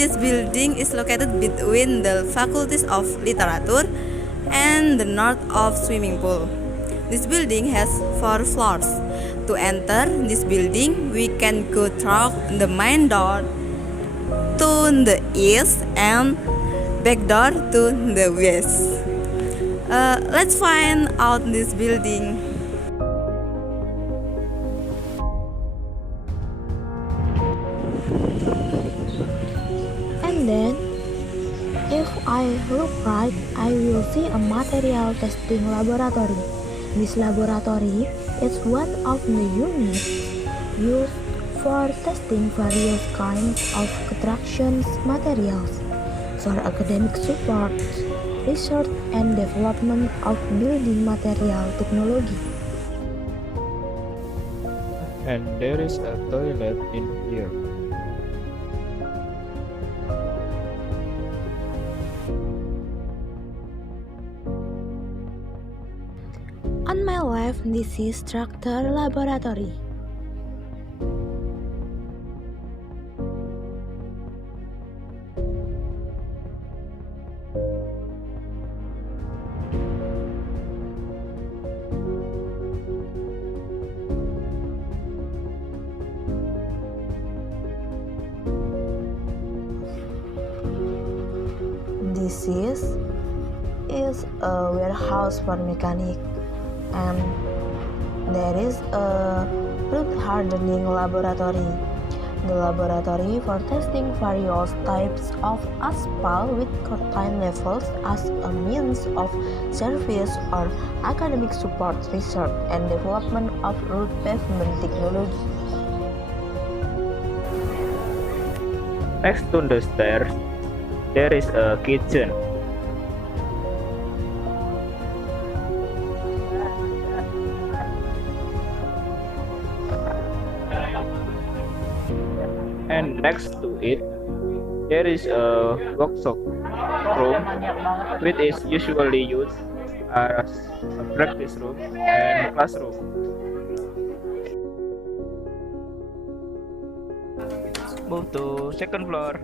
This building is located between the faculties of literature and the north of swimming pool. This building has 4 floors. To enter this building, we can go through the main door to the east and back door to the west. Let's find out this building. And then, if I look right, I will see a material testing laboratory. This laboratory is one of the units used for testing various kinds of construction materials for academic support, research, and development of building material technology. And there is a toilet in here. On my left, this is structure laboratory. This is a warehouse for mechanic, and there is a root hardening laboratory. The laboratory for testing various types of asphalt with certain levels as a means of service or academic support, research, and development of road pavement technology. Next to the stairs, there is a kitchen. And next to it, there is a workshop room, which is usually used as a practice room and classroom. Move to second floor.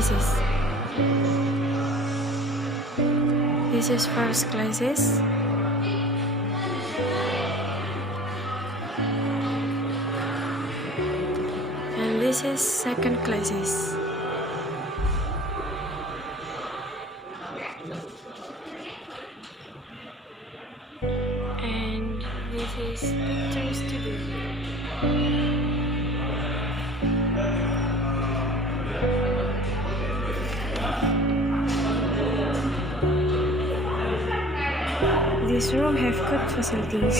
classes. This is first classes. And this is second classes. And this is picture studio. This room have good facilities.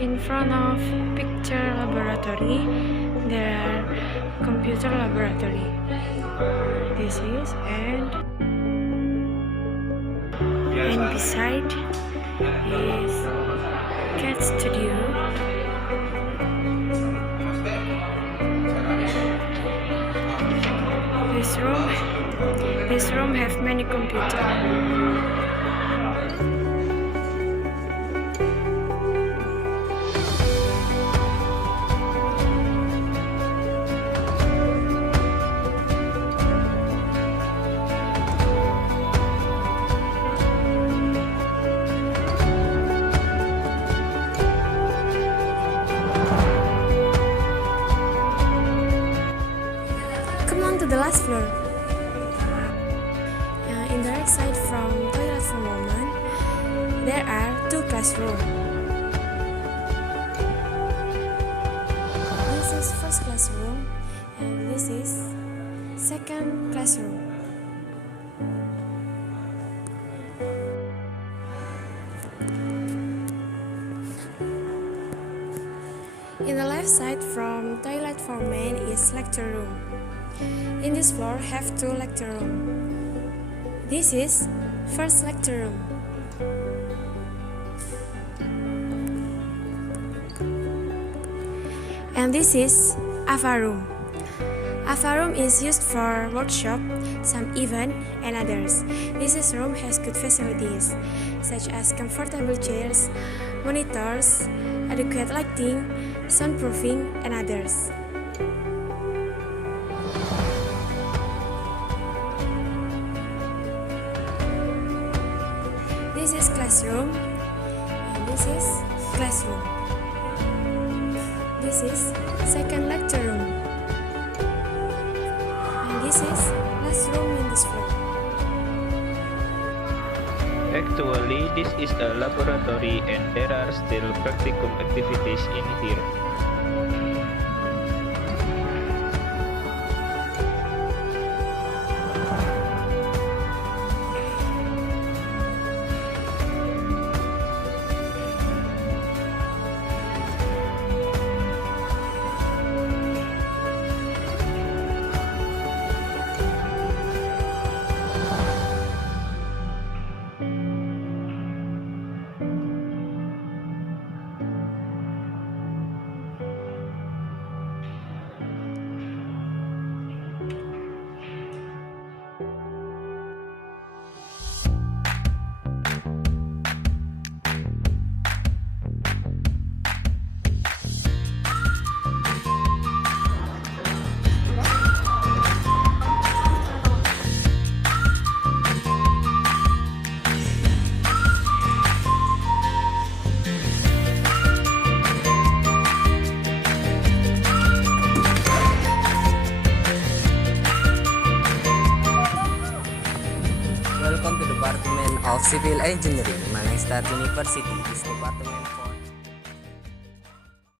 In front of picture laboratory, there are computer laboratory. This is and beside is cat studio. This room have many computers. Come on to the last floor. In the right side from toilet for women, there are two classrooms. This is first classroom and this is second classroom. In the left side from toilet for men is lecture room. In this floor have two lecture room. This is first lecture room. And this is Afa room. Afa room is used for workshop, some event and others. This room has good facilities such as comfortable chairs, monitors, adequate lighting, soundproofing and others. This is classroom and this is classroom. This is second lecture room and this is last room in this floor. Actually, this is a laboratory and there are still practicum activities in here. Welcome to the Department of Civil Engineering, Malang State University. This department for